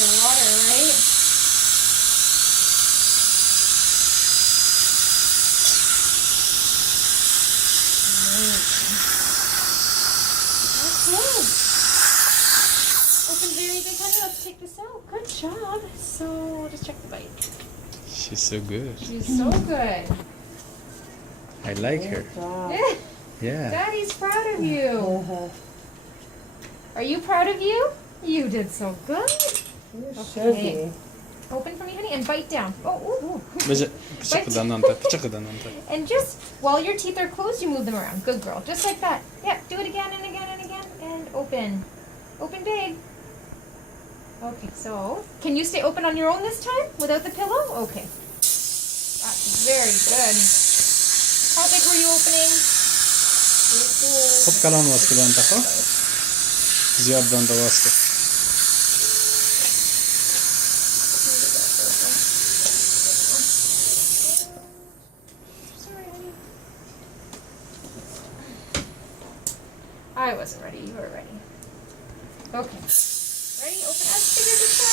the water, right? Okay. Open very big, honey. Let's take this out. Good job. So, just check the bite. She's so good. She's so good. I like her. Good job. Yeah. Daddy's proud of you. Are you proud of you? You did so good. You should Okay. be. Open for me, honey, and bite down. Oh, ooh, ooh. بچق دنانتا بچق دنانتا. And just while your teeth are closed, you move them around. Good girl. Just like that. Yeah, do it again and again and again. And open. Open big. Okay, so can you stay open on your own this time without the pillow? Okay. That's very good. How big were you opening? خب کلام واسه دانتا خب. زیاد دانتا واسه. I wasn't ready. You were ready. Okay. Ready? Open as big as you can.